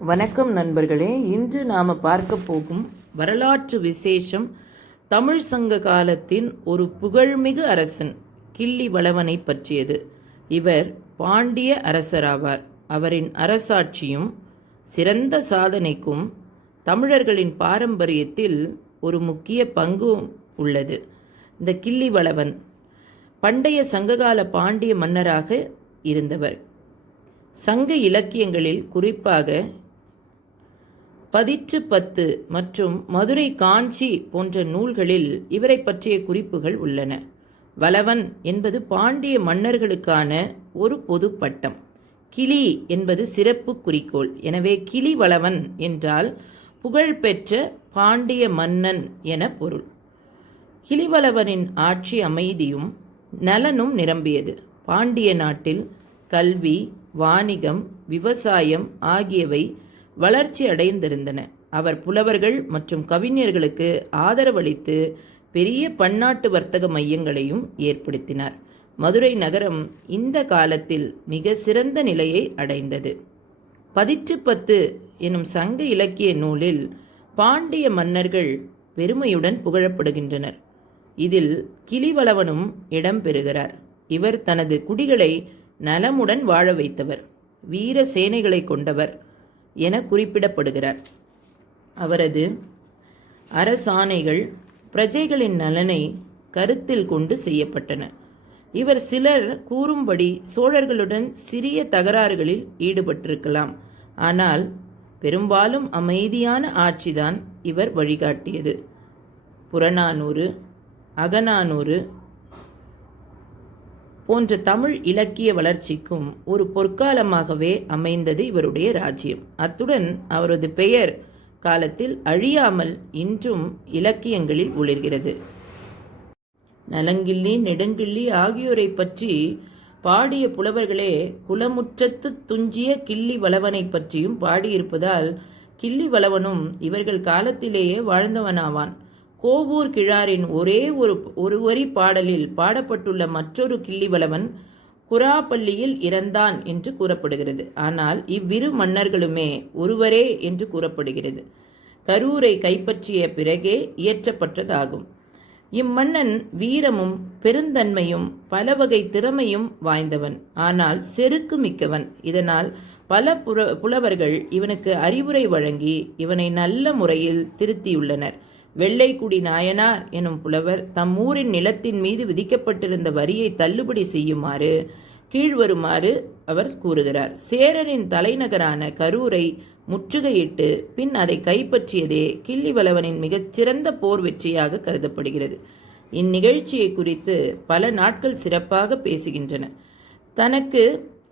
வணக்கம் நண்பர்களே. இன்று நாம் பார்க்க போகும் வரலாற்று விசேஷம் தமிழ் சங்க காலத்தின் ஒரு புகழ்மிகு அரசன் கிள்ளிவளவனை பற்றியது. இவர் பாண்டிய அரசராவார். அவரின் அரசாட்சியும் சிறந்த சாதனைக்கும் தமிழர்களின் பாரம்பரியத்தில் ஒரு முக்கிய பங்கு உள்ளது. இந்த கிள்ளிவளவன் பண்டைய சங்ககால பாண்டிய மன்னராக இருந்தவர். சங்க இலக்கியங்களில் குறிப்பாக பதிற்று 10 மற்றும் மதுரை காஞ்சி போன்ற நூல்களில் இவரை பற்றிய குறிப்புகள் உள்ளன. வளவன் என்பது பாண்டிய மன்னர்களுக்கான ஒரு பொது பட்டம். கிளி என்பது சிறப்பு குறிக்கோள். எனவே கிளி வளவன் என்றால் புகழ்பெற்ற பாண்டிய மன்னன் என பொருள். கிளிவளவனின் ஆட்சி அமைதியும் நலனும் நிரம்பியது. பாண்டிய நாட்டில் கல்வி, வாணிகம், விவசாயம் ஆகியவை வளர்ச்சி அடைந்திருந்தன. அவர் புலவர்கள் மற்றும் கவிஞர்களுக்கு ஆதரவளித்து பெரிய பன்னாட்டு வர்த்தக மையங்களையும் ஏற்படுத்தினார். மதுரை நகரம் இந்த காலத்தில் மிக சிறந்த நிலையை அடைந்தது. பதிற்று 10 எனும் சங்க இலக்கிய நூலில் பாண்டிய மன்னர்கள் பெருமையுடன் புகழப்படுகின்றனர். இதில் கிளிவளவனும் இடம்பெறுகிறார். இவர் தனது குடிகளை நலமுடன் வாழ வைத்தவர், வீர சேனைகளை கொண்டவர் என குறிப்பிடப்படுகிறார். அவரது அரசாணைகள் பிரஜைகளின் நலனை கருத்தில் கொண்டு செய்யப்பட்டன. இவர் சிலர் கூறும்படி சோழர்களுடன் சிறிய தகராறுகளில் ஈடுபட்டிருக்கலாம். ஆனால் பெரும்பாலும் அமைதியான ஆட்சிதான் இவர் வழிகாட்டியது. புறநானூறு, அகநானூறு போன்ற தமிழ் இலக்கிய வளர்ச்சிக்கும் ஒரு பொற்காலமாகவே அமைந்தது இவருடைய ராஜ்யம். அத்துடன் அவரது பெயர் காலத்தில் அழியாமல் இன்றும் இலக்கியங்களில் ஒளிர்கிறது. நலங்கிள்ளி, நெடுங்கிள்ளி ஆகியோரை பற்றி பாடிய புலவர்களே குலமுற்றத்து துஞ்சிய கிள்ளி வளவனை பற்றியும் பாடியிருப்பதால் கிள்ளி வளவனும் இவர்கள் காலத்திலேயே வாழ்ந்தவனாவான். கோவூர் கிழாரின் ஒரே ஒரு வரி பாடலில் பாடப்பட்டுள்ள மற்றொரு கிள்ளிவளவன் குராப்பள்ளியில் இறந்தான் என்று கூறப்படுகிறது. ஆனால் இவ்விரு மன்னர்களுமே ஒருவரே என்று கூறப்படுகிறது. கரூரை கைப்பற்றிய பிறகே இயற்றப்பட்டதாகும். இம்மன்னன் வீரமும் பெருந்தன்மையும் பல வகை திறமையும் வாய்ந்தவன். ஆனால் செருக்கு மிக்கவன். இதனால் பல புலவர்கள் இவனுக்கு அறிவுரை வழங்கி இவனை நல்ல முறையில் திருத்தியுள்ளனர். வெள்ளைக்குடி நாயனார் எனும் புலவர் தம் ஊரின் நிலத்தின் மீது விதிக்கப்பட்டிருந்த வரியை தள்ளுபடி செய்யுமாறு கீழ்வருமாறு அவர் கூறுகிறார். சேரரின் தலைநகரான கரூரை முற்றுகையிட்டு பின் அதை கைப்பற்றியதே கிள்ளிவளவனின் மிகச்சிறந்த போர் வெற்றியாக கருதப்படுகிறது. இந்நிகழ்ச்சியை குறித்து பல நாட்கள் சிறப்பாக பேசுகின்றன. தனக்கு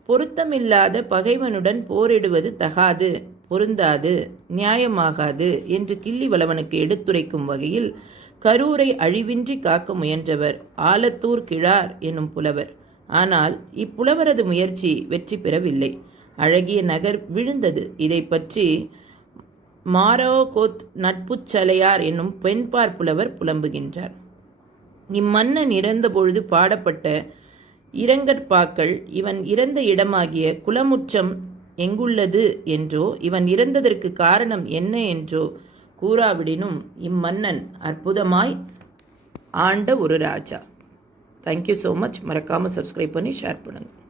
பொருத்தமில்லாத பகைவனுடன் போரிடுவது தகாது, பொருந்தாது, நியாயமாகாது என்று கிள்ளிவளவனுக்கு எடுத்துரைக்கும் வகையில் கரூரை அழிவின்றி காக்க முயன்றவர் ஆலத்தூர் கிழார் எனும் புலவர். ஆனால் இப்புலவரது முயற்சி வெற்றி பெறவில்லை. அழகிய நகர் விழுந்தது. இதை பற்றி மாரோகோத் நட்புச்சலையார் என்னும் பெண்பார் புலவர் புலம்புகின்றார். இம்மன்னன் இறந்த பொழுது பாடப்பட்ட இரங்கற்பாக்கள் இவன் இறந்த இடமாகிய குலமுற்றம் எங்குள்ளது என்றோ இவன் இறந்ததற்கு காரணம் என்ன என்றோ கூறாவிடினும் இம்மன்னன் அற்புதமாய் ஆண்ட ஒரு ராஜா. Thank you so much. மறக்காமல் சப்ஸ்கிரைப் பண்ணி ஷேர் பண்ணுங்கள்.